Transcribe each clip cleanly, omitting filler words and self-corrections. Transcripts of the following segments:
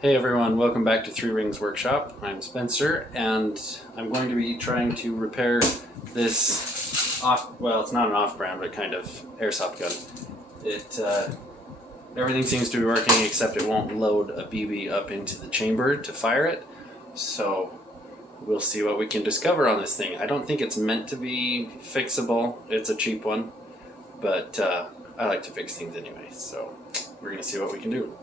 Hey everyone, welcome back to Three Rings Workshop. I'm Spencer and I'm going to be trying to repair this well, it's not an off-brand, but kind of airsoft gun. Everything seems to be working except it won't load a BB up into the chamber to fire it. So we'll see what we can discover on this thing. I don't think it's meant to be fixable. It's a cheap one, but I like to fix things anyway. So we're gonna see what we can do.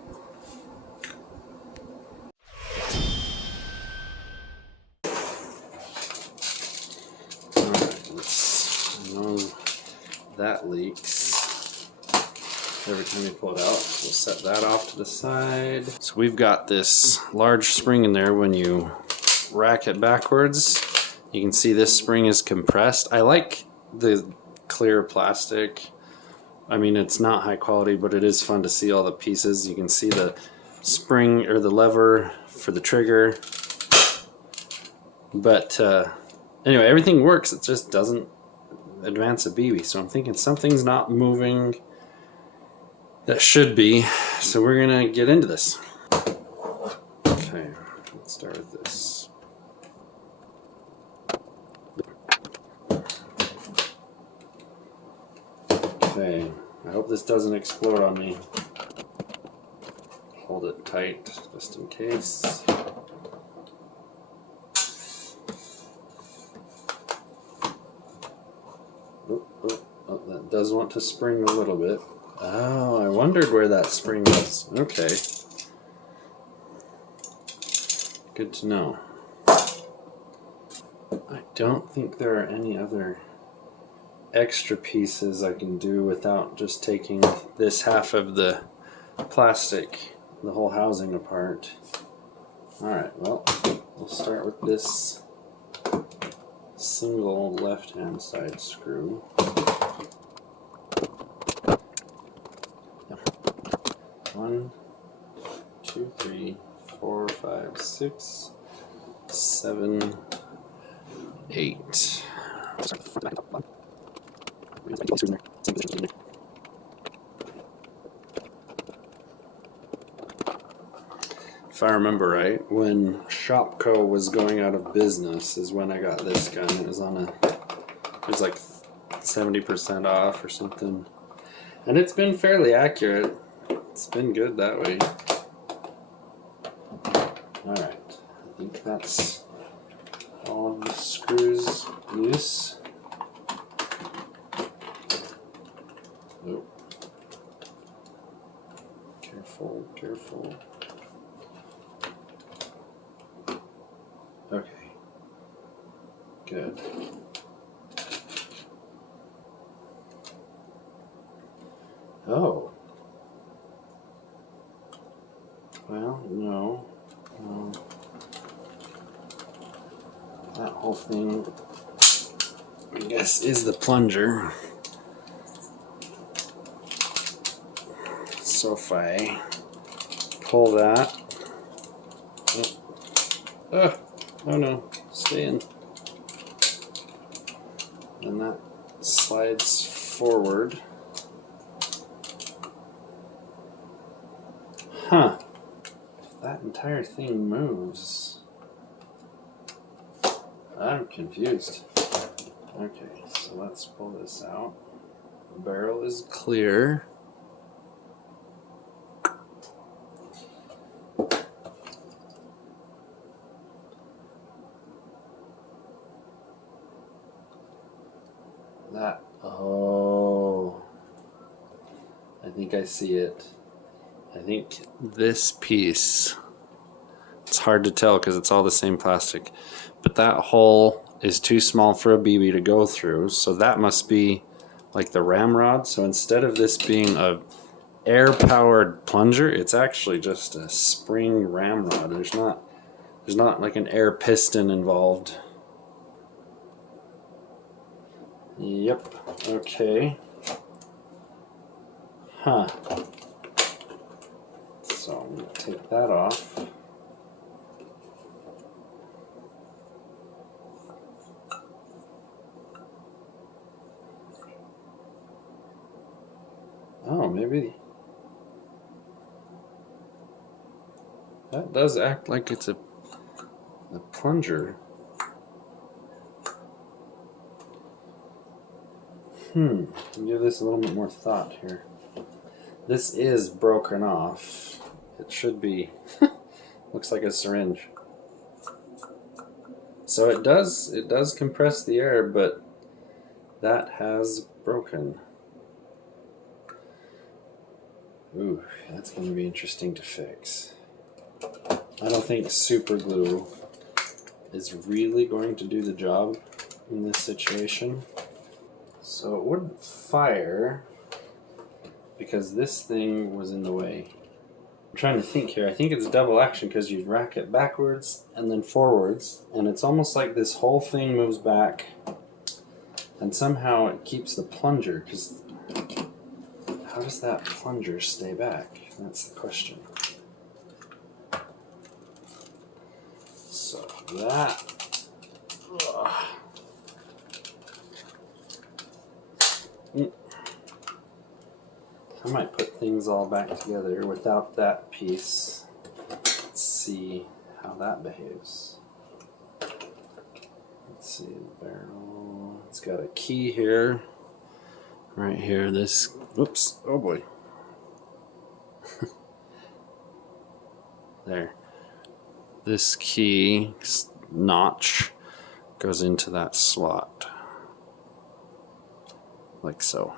That leaks every time you pull it out. We'll set that off to the side. So we've got this large spring in there. When you rack it backwards, you can see this spring is compressed. I like the clear plastic. I mean, it's not high quality, but it is fun to see all the pieces. You can see the spring or the lever for the trigger. But anyway, everything works. It just doesn't advance a BB, so I'm thinking something's not moving that should be, so we're gonna get into this. Okay, let's start with this. Okay, I hope this doesn't explode on me. Hold it tight just in case. Oh, that does want to spring a little bit. Oh, I wondered where that spring was. Okay. Good to know. I don't think there are any other extra pieces I can do without just taking this half of the plastic, the whole housing apart. Alright, well, we'll start with this single left-hand side screw. One, two, three, 4, 5, 6, 7, 8. If I remember right, when Shopco was going out of business is when I got this gun. It was like 70% off or something. And it's been fairly accurate. It's been good that way. Alright, I think that's all of the screws loose. Oh. Careful, careful. Okay. Good. Oh. Well, no. That whole thing, I guess, is the plunger. So if I pull that, oh no, stay in. And that slides forward. Huh. If that entire thing moves, I'm confused. Okay, so let's pull this out. The barrel is clear. Oh, I think I see it. I think this piece, it's hard to tell because it's all the same plastic, but that hole is too small for a BB to go through, so that must be like the ramrod. So instead of this being a air-powered plunger, it's actually just a spring ramrod. There's not like an air piston involved. Yep, okay. Huh. So I'm going to take that off. Oh, maybe. That does act like it's a plunger. Give this a little bit more thought here. This is broken off. It should be. Looks like a syringe. So it does compress the air, but that has broken. Ooh, that's going to be interesting to fix. I don't think super glue is really going to do the job in this situation. So it wouldn't fire because this thing was in the way. I'm trying to think here. I think it's double action because you rack it backwards and then forwards, and it's almost like this whole thing moves back, and somehow it keeps the plunger, because how does that plunger stay back? That's the question. So that... I might put things all back together without that piece. Let's see how that behaves. Let's see, the barrel. It's got a key here. Right here, this, oops, oh boy. There. This key notch goes into that slot. Like so.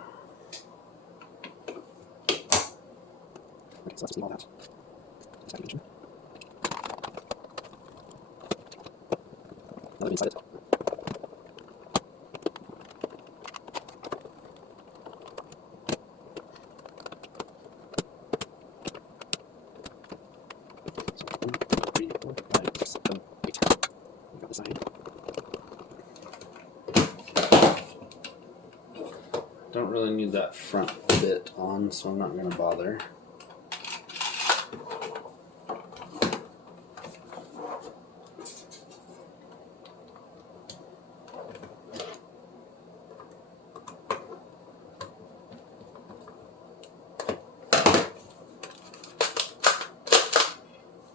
So let's see all that. Now inside it. Don't really need that front bit on, so I'm not going to bother.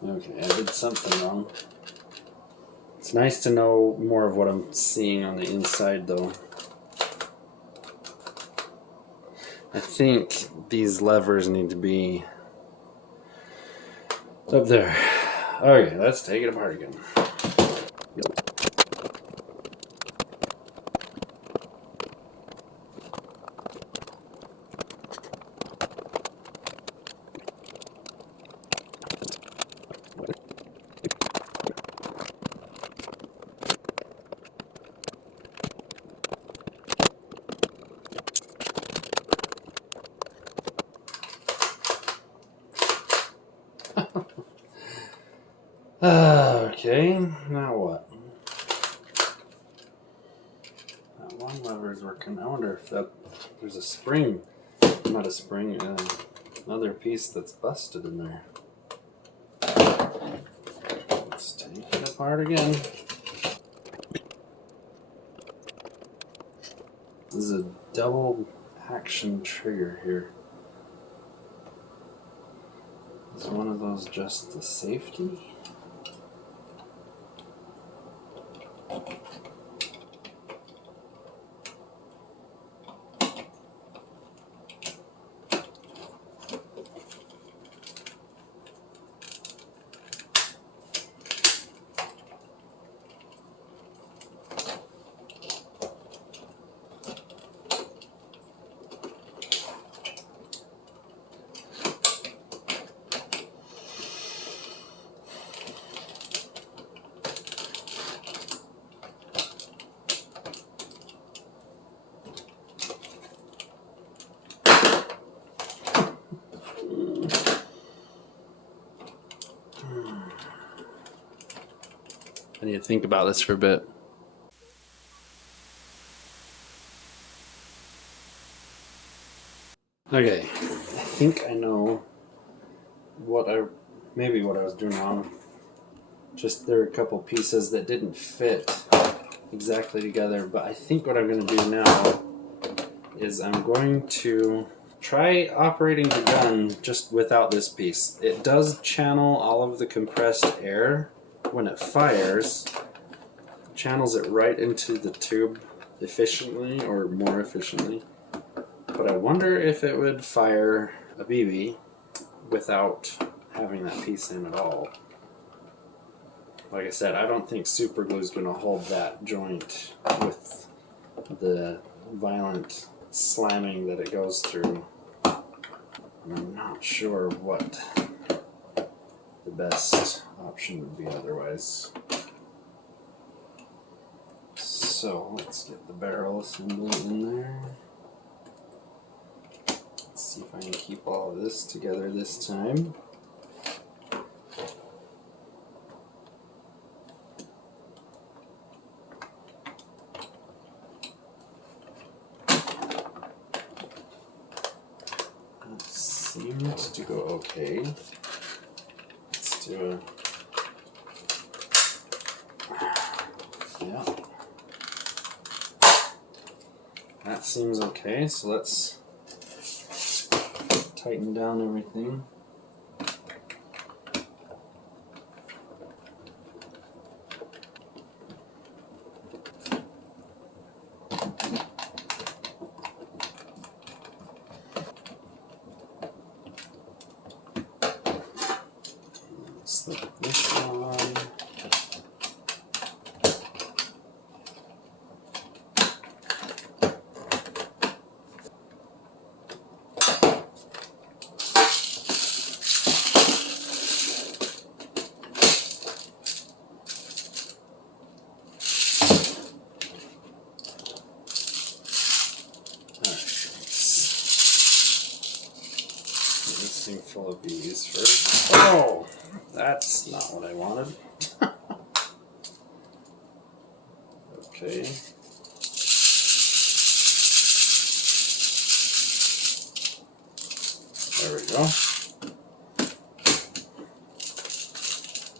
Okay, I did something wrong. It's nice to know more of what I'm seeing on the inside, though. I think these levers need to be up there. Okay, let's take it apart again. Okay, now what? That one lever is working. I wonder if there's a spring, not a spring, another piece that's busted in there. Let's take it apart again. This is a double action trigger here. Is one of those just the safety? I need to think about this for a bit. Okay, I think I know what I was doing wrong. Just there are a couple pieces that didn't fit exactly together, but I think what I'm going to do now is I'm going to try operating the gun just without this piece. It does channel all of the compressed air when it fires. It channels it right into the tube efficiently, or more efficiently. But I wonder if it would fire a BB without having that piece in at all. Like I said, I don't think super glue is going to hold that joint with the violent slamming that it goes through. And I'm not sure what the best option would be otherwise. So let's get the barrel assembly in there. Let's see if I can keep all of this together this time. Seems to go okay. Let's do yeah. That seems okay, so let's tighten down everything. Slip this on. This thing full of bees first. Oh, that's not what I wanted. Okay. There we go.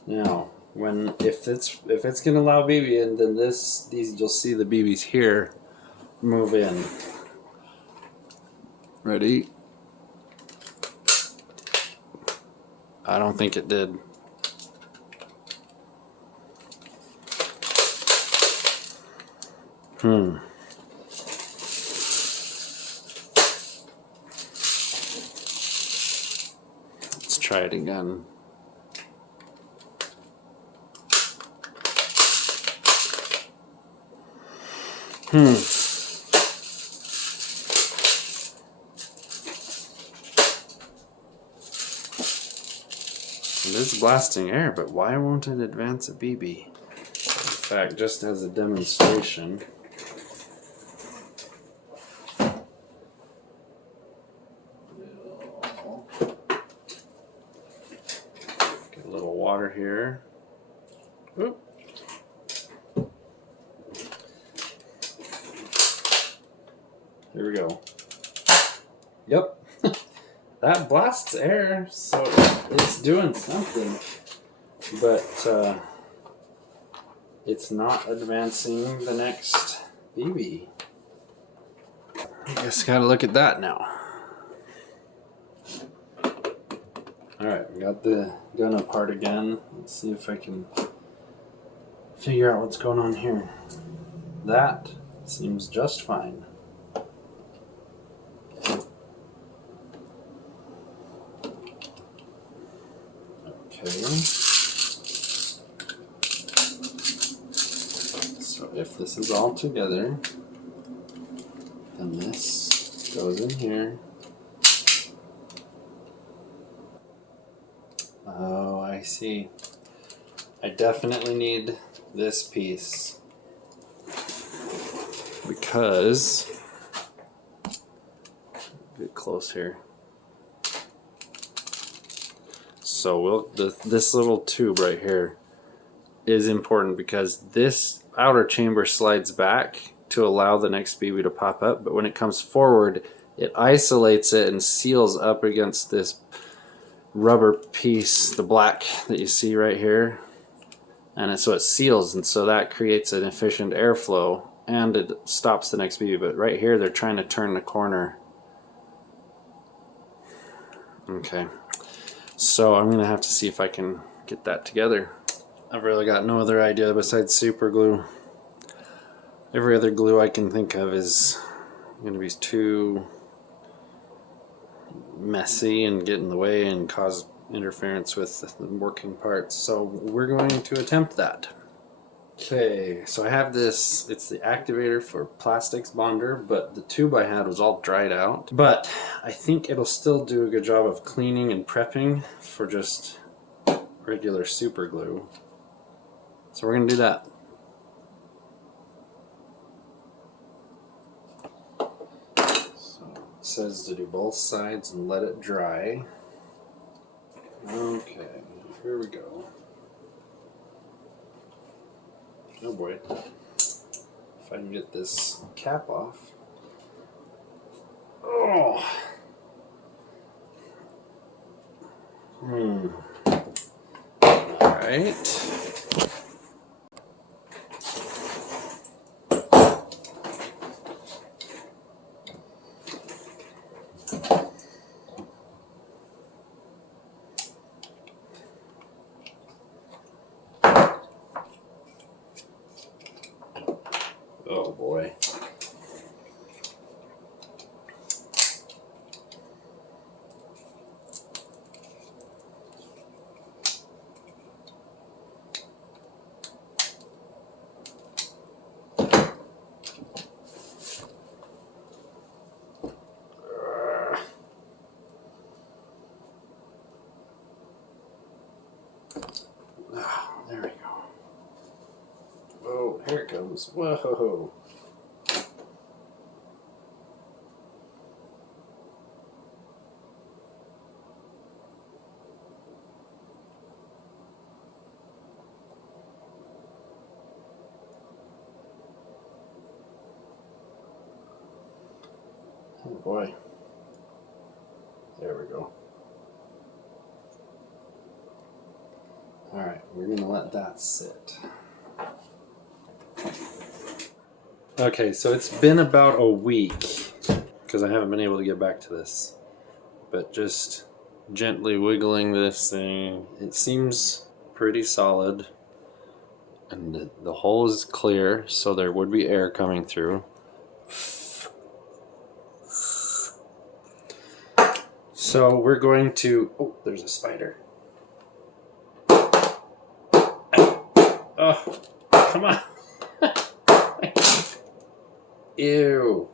Now, if it's gonna allow BB in, then these you'll see the BBs here move in. Ready? I don't think it did. Let's try it again. It is blasting air, but why won't it advance a BB? In fact, just as a demonstration, get a little water here. Oop. Here we go. Yep. That blasts air, so it's doing something, but it's not advancing the next BB. I guess gotta look at that now. Alright, we got the gun apart again. Let's see if I can figure out what's going on here. That seems just fine. So if this is all together, then this goes in here. Oh, I see. I definitely need this piece because, get close here. So this little tube right here is important because this outer chamber slides back to allow the next BB to pop up, but when it comes forward, it isolates it and seals up against this rubber piece, the black that you see right here, and so it seals, and so that creates an efficient airflow and it stops the next BB. But right here they're trying to turn the corner Okay, so I'm gonna have to see if I can get that together. I've really got no other idea besides super glue. Every other glue I can think of is gonna be too messy and get in the way and cause interference with the working parts. So we're going to attempt that. Okay, so I have this, it's the activator for plastics bonder, but the tube I had was all dried out. But I think it'll still do a good job of cleaning and prepping for just regular super glue. So we're gonna do that. So it says to do both sides and let it dry. Okay, here we go. Oh boy. If I can get this cap off. Oh. All right. Oh boy. Oh, there we go. Whoa, here it comes. Whoa. Oh boy. There we go. Alright, we're gonna let that sit. Okay, so it's been about a week because I haven't been able to get back to this. But just gently wiggling this thing, it seems pretty solid. And the hole is clear, so there would be air coming through. So we're going to, oh, there's a spider. Oh, come on. Ew.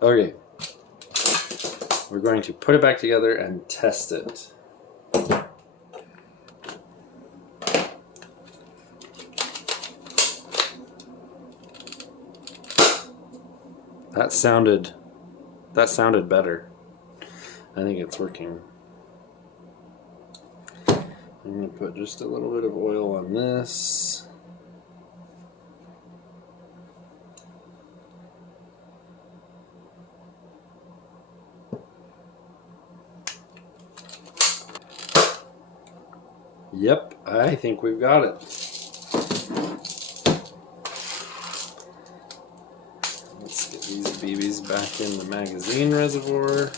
Okay. We're going to put it back together and test it. That sounded better. I think it's working. I'm going to put just a little bit of oil on this. Yep, I think we've got it. Let's get these BBs back in the magazine reservoir.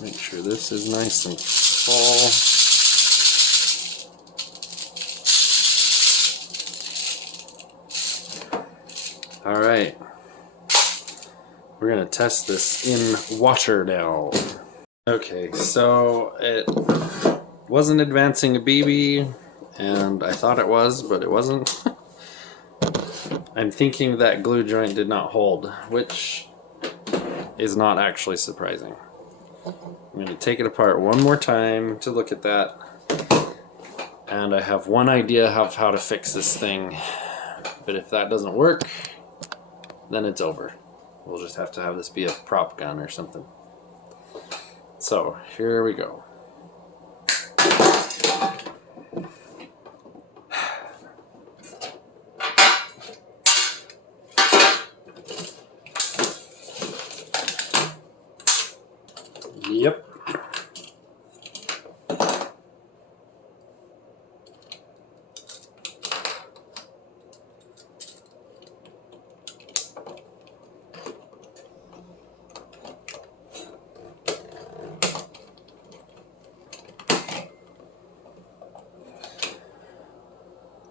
Make sure this is nice and full. All right, we're gonna test this in water now. Okay, so it wasn't advancing a BB, and I thought it was, but it wasn't. I'm thinking that glue joint did not hold, which is not actually surprising. I'm going to take it apart one more time to look at that, and I have one idea of how to fix this thing, but if that doesn't work, then it's over. We'll just have to have this be a prop gun or something. So here we go. Yep.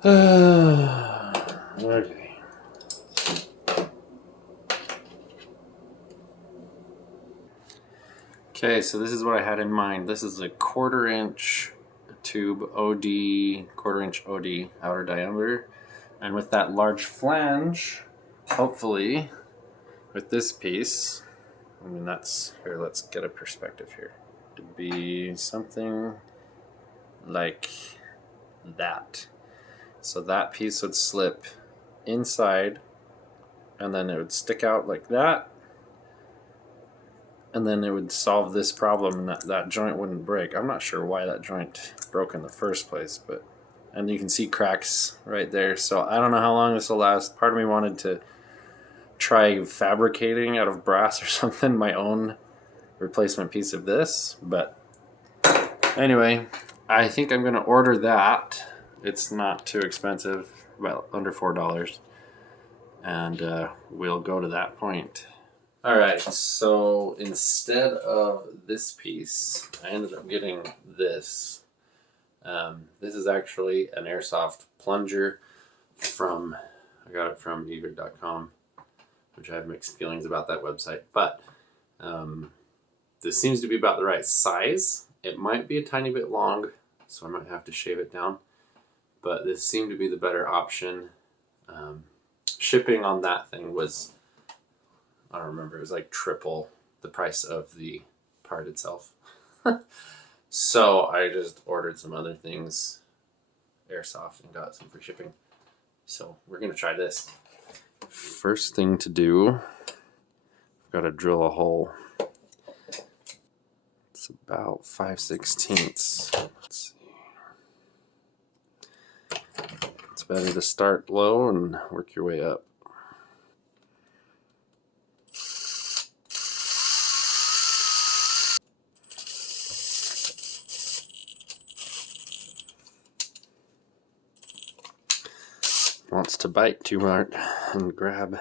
Okay. Okay, so this is what I had in mind. This is a 1/4 inch tube OD, 1/4 inch OD outer diameter. And with that large flange, hopefully, with this piece, I mean that's, here, let's get a perspective here. To be something like that. So that piece would slip inside and then it would stick out like that. And then it would solve this problem and that joint wouldn't break. I'm not sure why that joint broke in the first place, but, and you can see cracks right there. So I don't know how long this will last. Part of me wanted to try fabricating out of brass or something my own replacement piece of this, but anyway, I think I'm gonna order that. It's not too expensive, well, under $4, and we'll go to that point. All right, so instead of this piece, I ended up getting this. This is actually an Airsoft plunger from, I got it from evic.com, which I have mixed feelings about that website, but this seems to be about the right size. It might be a tiny bit long, so I might have to shave it down, but this seemed to be the better option. Shipping on that thing was, I don't remember, it was like triple the price of the part itself. So I just ordered some other things, Airsoft, and got some free shipping. So we're gonna try this. First thing to do, I've got to drill a hole. It's about 5/16. Let's see. It's better to start low and work your way up. Wants to bite too hard and grab.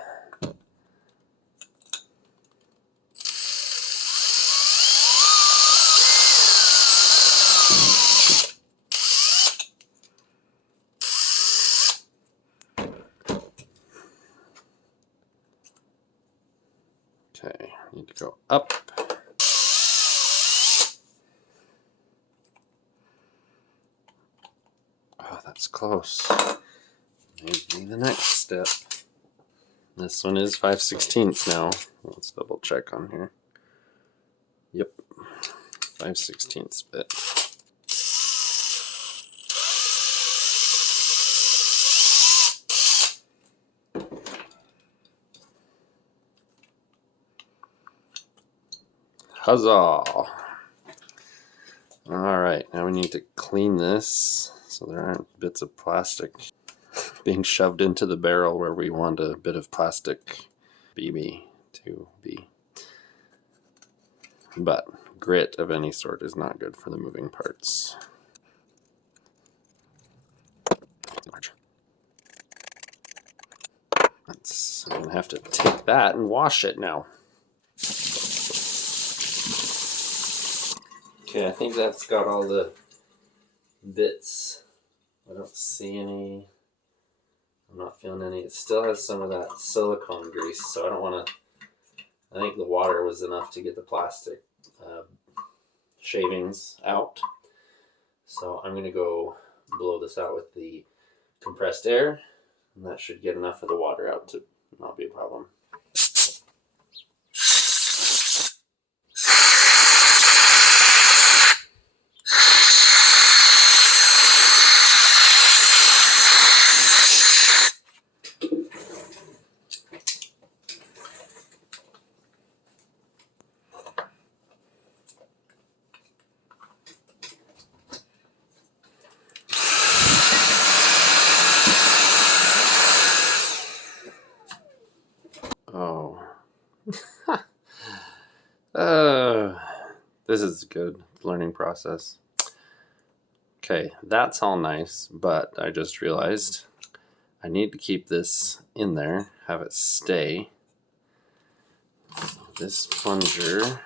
Okay, need to go up. Oh, that's close. Maybe the next step. This one is 5/16 now. Let's double check on here. Yep, 5/16 bit. Huzzah! All right, now we need to clean this so there aren't bits of plastic being shoved into the barrel where we want a bit of plastic BB to be. But grit of any sort is not good for the moving parts. I'm gonna have to take that and wash it now. Okay, I think that's got all the bits. I don't see any. I'm not feeling any. It still has some of that silicone grease, so I don't want to. I think the water was enough to get the plastic shavings out. So I'm going to go blow this out with the compressed air, and that should get enough of the water out to not be a problem. Oh. This is a good learning process. Okay, that's all nice, but I just realized I need to keep this in there, have it stay. So this plunger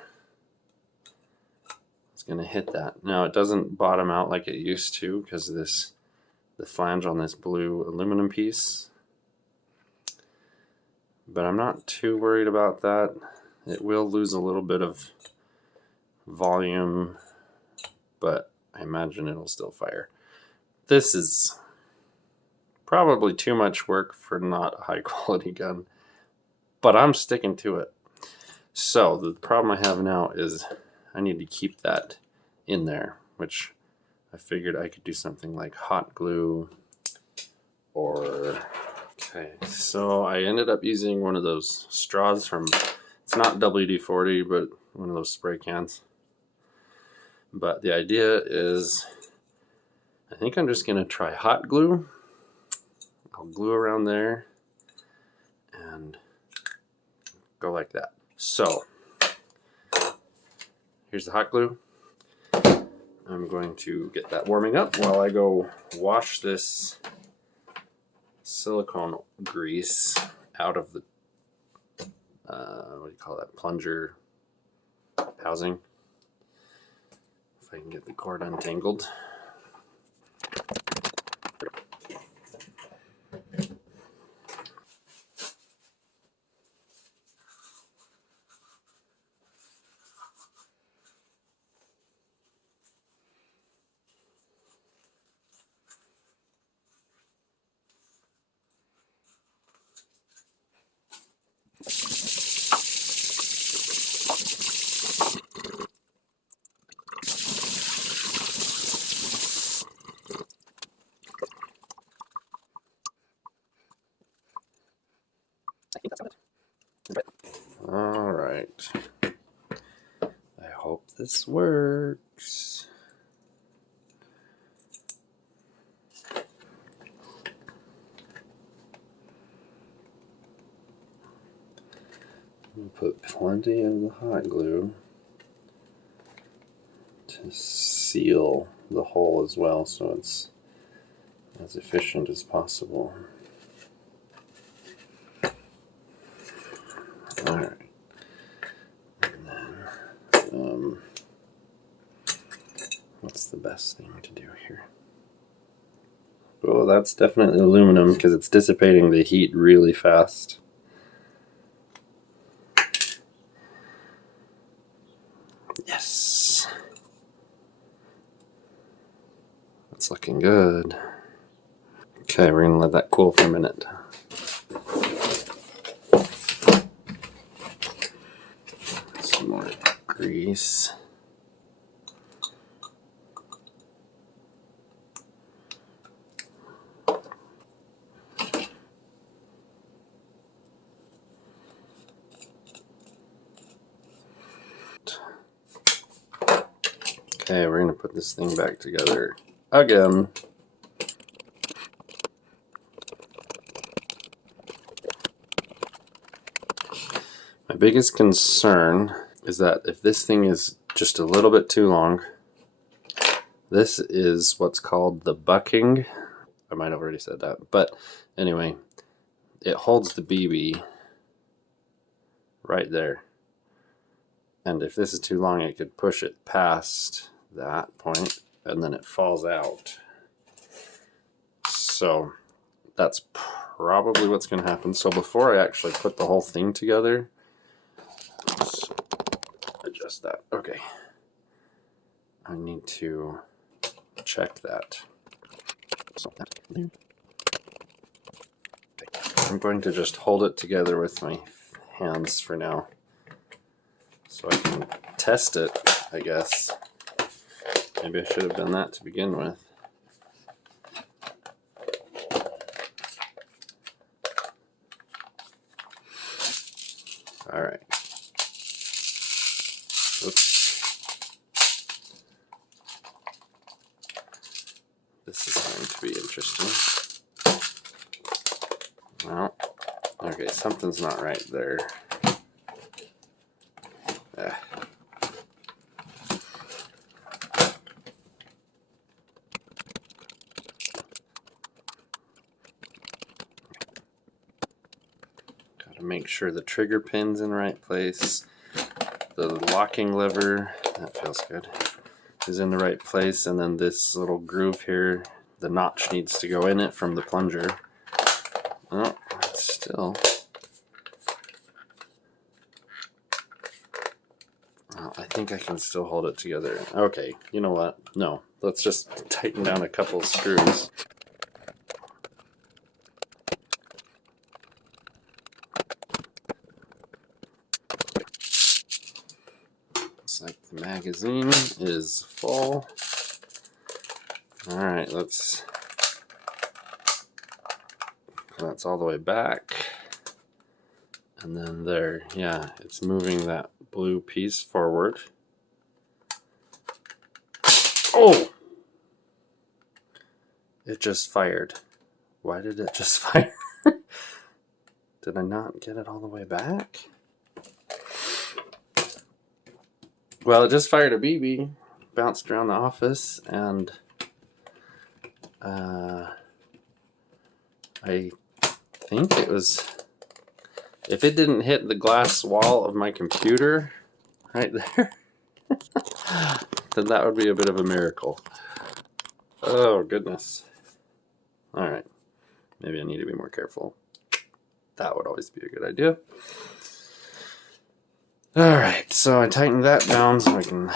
is going to hit that. Now it doesn't bottom out like it used to because this the flange on this blue aluminum piece. But I'm not too worried about that. It will lose a little bit of volume, but I imagine it'll still fire. This is probably too much work for not a high quality gun, but I'm sticking to it. So the problem I have now is I need to keep that in there, which I figured I could do something like hot glue or... Okay, so I ended up using one of those straws from, it's not WD-40, but one of those spray cans. But the idea is, I think I'm just going to try hot glue. I'll glue around there and go like that. So, here's the hot glue. I'm going to get that warming up while I go wash this silicone grease out of the, what do you call that, plunger housing. If I can get the cord untangled. All right. I hope this works. We'll put plenty of the hot glue to seal the hole as well, so it's as efficient as possible. Alright. And then, what's the best thing to do here? Oh, that's definitely aluminum because it's dissipating the heat really fast. Yes. That's looking good. Okay, we're gonna let that cool for a minute. Some more grease. Okay, we're gonna put this thing back together again. My biggest concern is that if this thing is just a little bit too long, this is what's called the bucking. I might have already said that, but anyway, it holds the BB right there. And if this is too long, it could push it past that point and then it falls out. So that's probably what's going to happen. So before I actually put the whole thing together, let's adjust that. Okay. I need to check that. So okay. I'm going to just hold it together with my hands for now, so I can test it, I guess. Maybe I should have done that to begin with. All right. Oops. This is going to be interesting. Well, okay, something's not right there. Gotta make sure the trigger pin's in the right place. The locking lever, that feels good, is in the right place, and then this little groove here the notch needs to go in it from the plunger. Oh, it's still. Oh, I think I can still hold it together. Okay, you know what? No, let's just tighten down a couple screws. Looks like the magazine is full. Alright, that's all the way back. And then there, yeah, it's moving that blue piece forward. Oh! It just fired. Why did it just fire? Did I not get it all the way back? Well, it just fired a BB, bounced around the office, and I think it was, if it didn't hit the glass wall of my computer right there, then that would be a bit of a miracle. Oh, goodness. All right. Maybe I need to be more careful. That would always be a good idea. All right, so I tightened that down so I can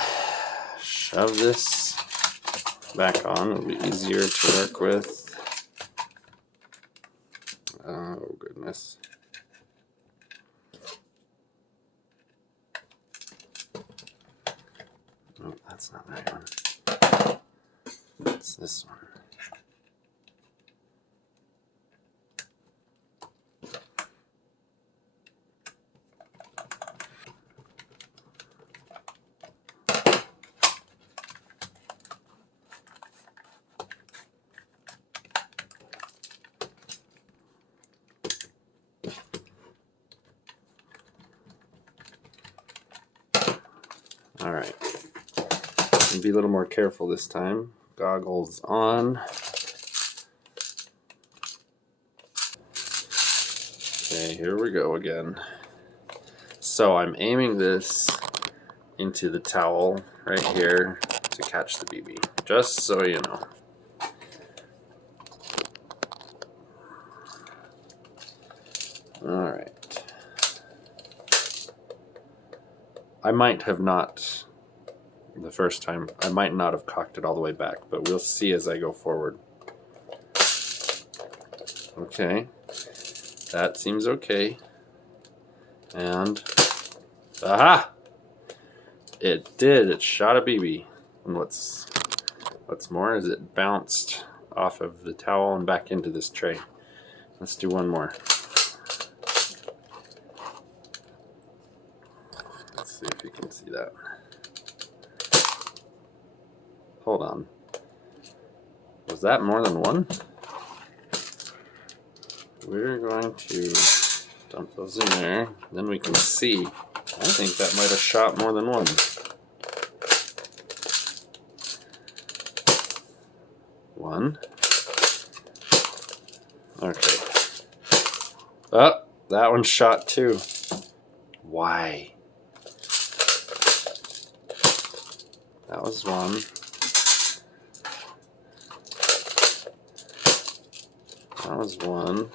shove this back on. It'll be easier to work with. Oh, goodness. Oh, that's not the right one. It's this one. All right, be a little more careful this time. Goggles on. Okay, here we go again. So I'm aiming this into the towel right here to catch the BB, just so you know. All right. I might have not, the first time, I might not have cocked it all the way back, but we'll see as I go forward. Okay, that seems okay. And, aha! It did, it shot a BB. And what's more is it bounced off of the towel and back into this tray. Let's do one more. Let's see if you can see that. Hold on. Was that more than one? We're going to dump those in there. Then we can see. I think that might have shot more than one. One. Okay. Oh, that one shot two. Why? That was one. That was one.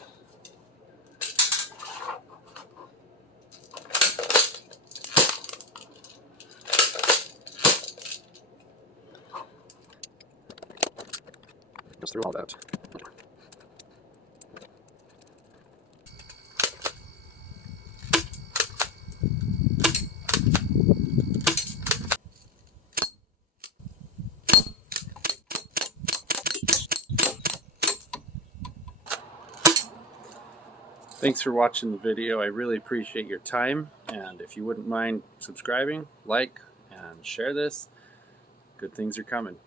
Goes through all that. Thanks for watching the video. I really appreciate your time, and if you wouldn't mind subscribing, like, and share this, good things are coming.